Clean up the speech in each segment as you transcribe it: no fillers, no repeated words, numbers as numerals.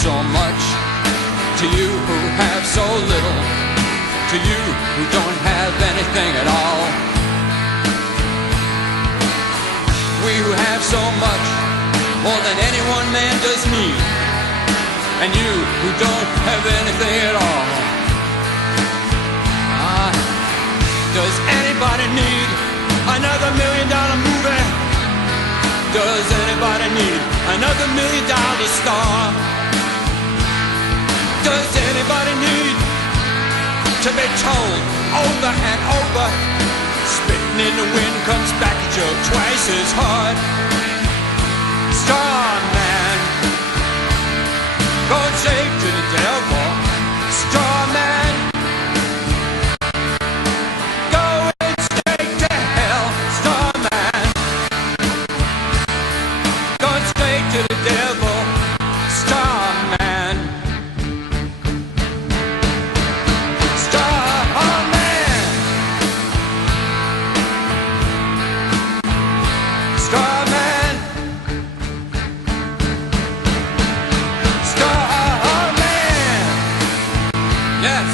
so much, to you who have so little, to you who don't have anything at all. We who have so much, more than any one man does need, and you who don't have anything at all. Does anybody need another $1 million movie? Does anybody need another $1 million star? Does anybody need to be told over and over, spitting in the wind comes back at you twice as hard? Starman, God save to the devil. Starman, going straight to hell. Starman, going straight to the devil. Starman, Starman, Starman, Starman. Yes.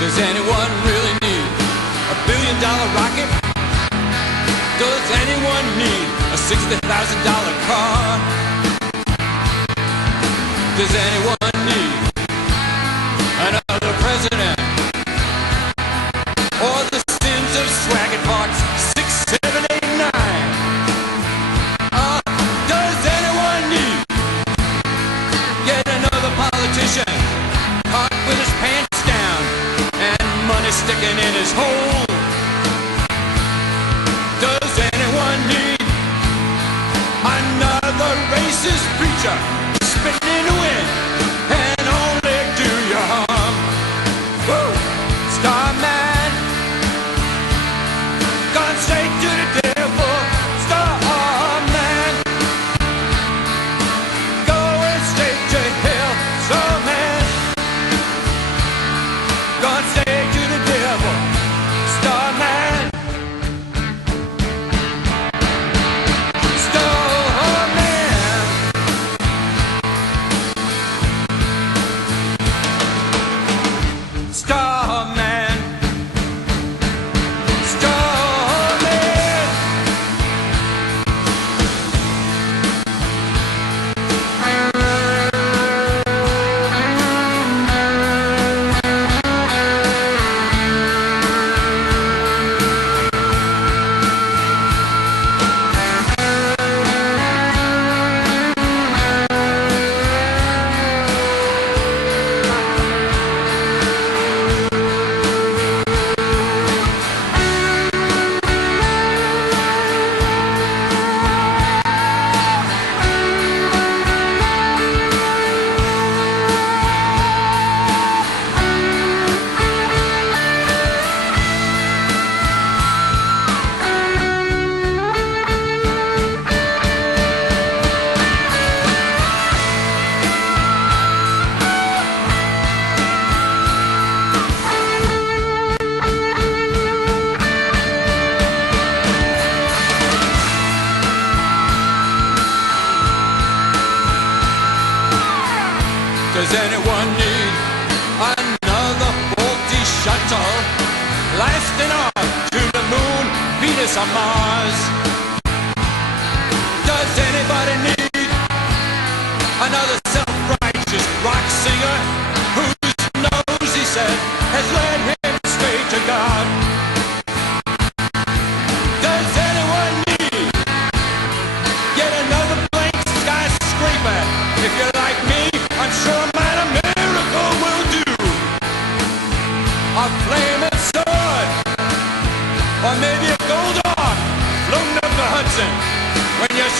Does anyone really need a $1 billion rocket? Does anyone need a $60,000 car? Does anyone need another president? Or the sins of Swaggart parts 6, 7, 8, 9? Does anyone need yet another politician caught with his pants down and money sticking in his hole? Does anyone need another racist preacher spitting in the wind and only do you harm? Woo! Starman, gone straight to the devil. Starman, going straight to hell. Starman, gone straight to the devil. Starman, Starman, Starman, Starman. Does anyone need another faulty shuttle lasting off to the moon, Venus or Mars? Does anybody need another self-righteous rock singer whose nose, he said, has led him straight to God? Does anyone need yet another blank skyscraper? If you're like me, I'm sure a mighty miracle will do. A flaming sword, or maybe a gold ark floating up the Hudson when you're